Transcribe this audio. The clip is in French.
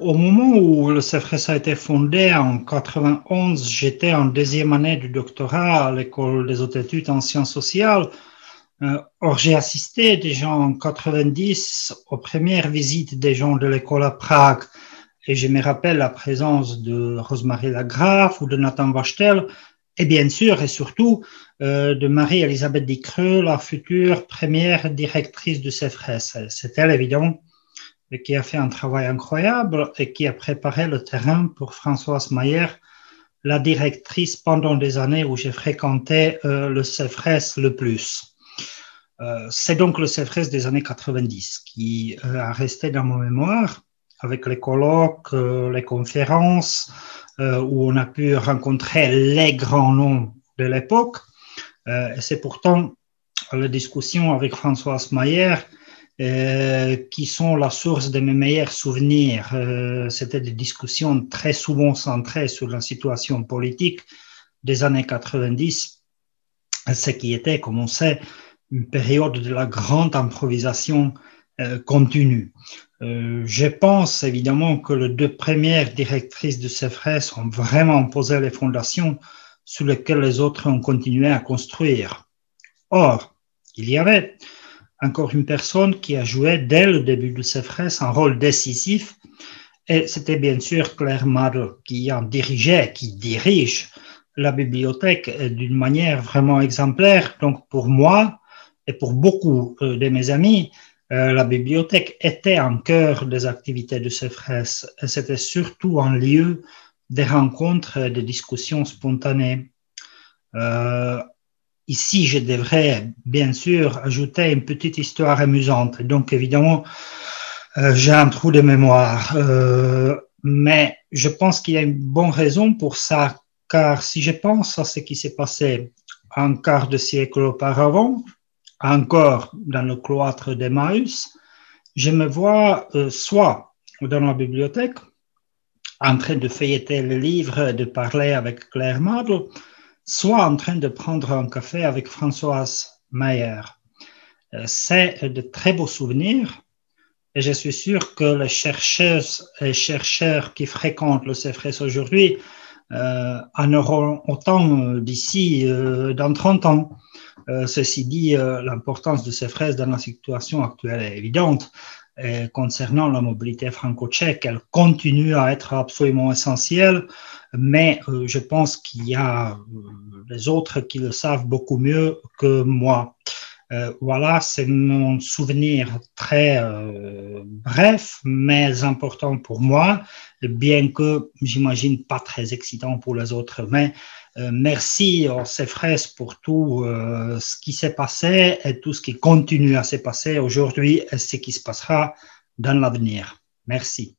Au moment où le CEFRES a été fondé en 91, j'étais en deuxième année du doctorat à l'École des hautes études en sciences sociales. Or, j'ai assisté déjà en 90 aux premières visites des gens de l'école à Prague. Et je me rappelle la présence de Rosemarie Lagrave ou de Nathan Wachtel, et bien sûr et surtout de Marie-Elisabeth Dicreux, la future première directrice du CEFRES. C'est elle, évidemment, qui a fait un travail incroyable et qui a préparé le terrain pour Françoise Mayer, la directrice pendant des années où j'ai fréquenté le CEFRES le plus. C'est donc le CEFRES des années 90 qui a resté dans ma mémoire avec les colloques, les conférences où on a pu rencontrer les grands noms de l'époque. Et c'est pourtant les discussions avec Françoise Mayer qui sont la source de mes meilleurs souvenirs. C'était des discussions très souvent centrées sur la situation politique des années 90, ce qui était, comme on sait, une période de la grande improvisation continue. Je pense évidemment que les deux premières directrices de CEFRES ont vraiment posé les fondations sur lesquelles les autres ont continué à construire. Or, il y avait encore une personne qui a joué dès le début de CEFRES un rôle décisif, et c'était bien sûr Claire Madl qui en dirigeait, qui dirige la bibliothèque d'une manière vraiment exemplaire. Donc pour moi et pour beaucoup de mes amis, la bibliothèque était en cœur des activités de CEFRES. C'était surtout un lieu de rencontres et de discussions spontanées. Ici, je devrais bien sûr ajouter une petite histoire amusante. Donc, évidemment, j'ai un trou de mémoire. Mais je pense qu'il y a une bonne raison pour ça, car si je pense à ce qui s'est passé un quart de siècle auparavant, encore dans le cloître d'Emmaüs, je me vois soit dans la bibliothèque, en train de feuilleter le livre, de parler avec Claire Madl, soit en train de prendre un café avec Françoise Mayer. C'est de très beaux souvenirs et je suis sûr que les chercheuses et chercheurs qui fréquentent le CEFRES aujourd'hui en auront autant d'ici dans 30 ans. Ceci dit, l'importance de CEFRES dans la situation actuelle est évidente. Et concernant la mobilité franco-tchèque, elle continue à être absolument essentielle, mais je pense qu'il y a les autres qui le savent beaucoup mieux que moi. Voilà, c'est mon souvenir très bref, mais important pour moi, bien que j'imagine pas très excitant pour les autres. Mais merci au CEFRES pour tout ce qui s'est passé et tout ce qui continue à se passer aujourd'hui et ce qui se passera dans l'avenir. Merci.